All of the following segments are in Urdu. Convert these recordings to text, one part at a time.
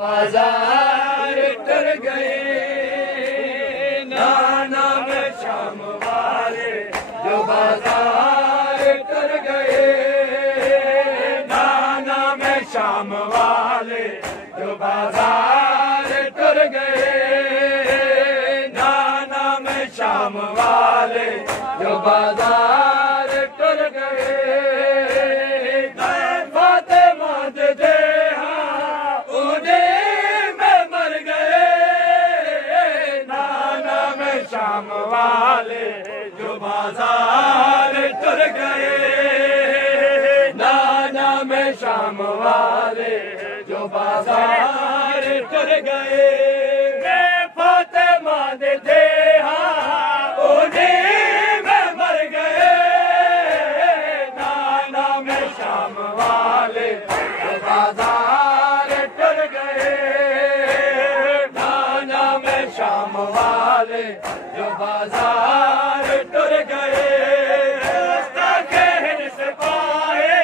بازار ٹر گئے نانا میں شام والے جو بازار ٹر گئے نانا میں شام والے جو بازار ٹر گئے نانا میں شام والے جو بازار ٹر گئے شام والے جو بازار ٹر گئے نانا میں شام والے جو بازار ٹر گئے میں فاطمہ دے تھے انہیں میں مر گئے نانا میں شام والے جو بازار ٹر گئے نانا میں شام والے جو بازار ٹر گئے کہن سے پائے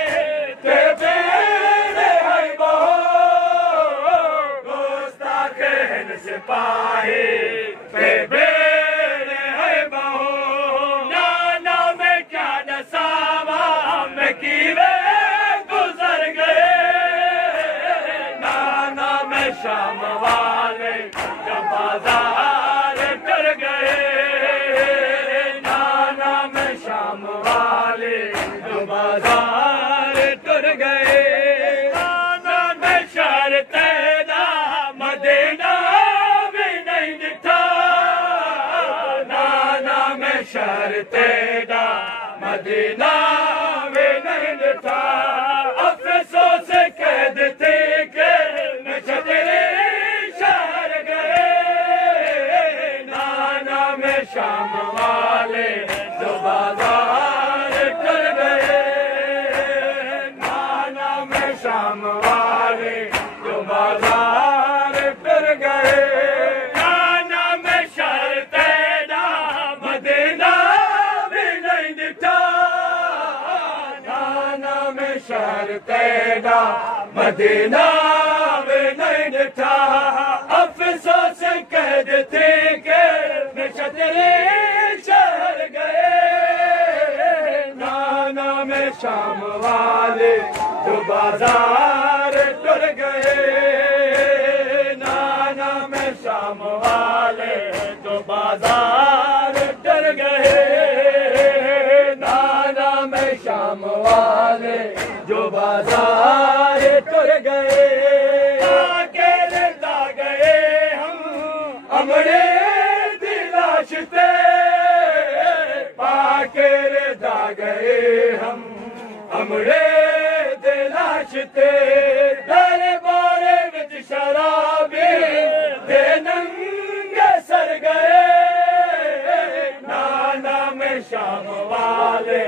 تھے بیڑے ہے بہو گوستا کہن سے پائے تھے بیڑے ہے بہو نانا میں کیا نساوا میں کیوے گزر گئے نانا میں شام والے جو بازار ٹر گئے نانا میں شام والے جو بازار ٹر گئے نانا میں شہر تیرا مدینہ بھی نہیں دکھا نانا میں شہر تیرا مدینہ بھی نہیں دکھا افسوس سے قید تھی کہ میں تیرے شہر گئے نانا میں شام والے جو بازار ٹر گئے نانا میں شام والے جو بازار ٹر گئے نانا میں شہر تیرا مدینہ بھی نہیں دکھا نانا میں شہر تیرا مدینہ بھی نہیں دکھا افسوس سے قید تھی کہ میں تیرے شہر گئے نانا میں شام والے جو بازار ٹر گئے نانا میں شام والے جو بازار ٹر گئے نانا میں شام والے جو بازار ٹر گئے اکیلے دا گئے ہم امڑے دلاشتے پاکے دا گئے ہم امڑے دلاشتے دربارے وچ شرابی دے ننگے سر گئے نانا میں شام والے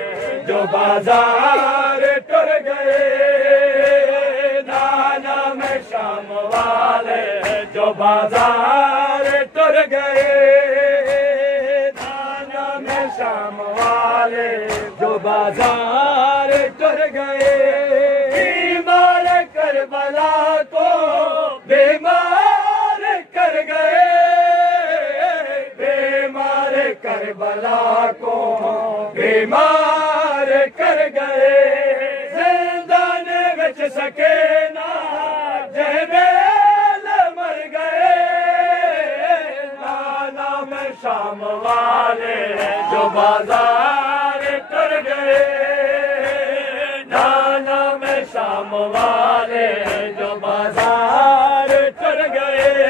جو بازار ٹر گئے نانا میں شام والے جو بازار ٹر گئے نانا میں شام والے جو بازار ٹر گئے بیمار کربلا کو بیمار کر گئے بیمار کربلا کو بیمار کر گئے زندان وچ سکینہ جہبیل مر گئے نانا میں شام والے جو بازار ٹر گئے نانا میں شام والے جو بازار ٹر گئے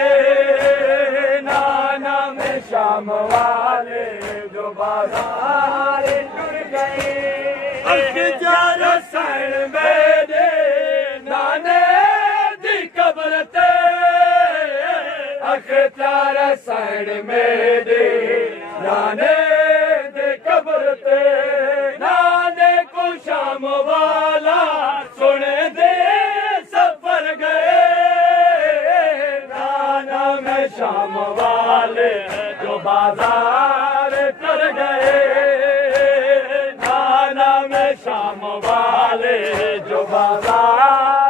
نانا میں شام والے جو بازار ٹر گئے اختیار سین میرے نانے دی قبر تے اختیار سین میرے نانے دی قبر تے نانے کو شام والا سنے دے سفر گئے نانا میں شام والے جو بازار ٹر گئے نانا میں شام والے جو بازار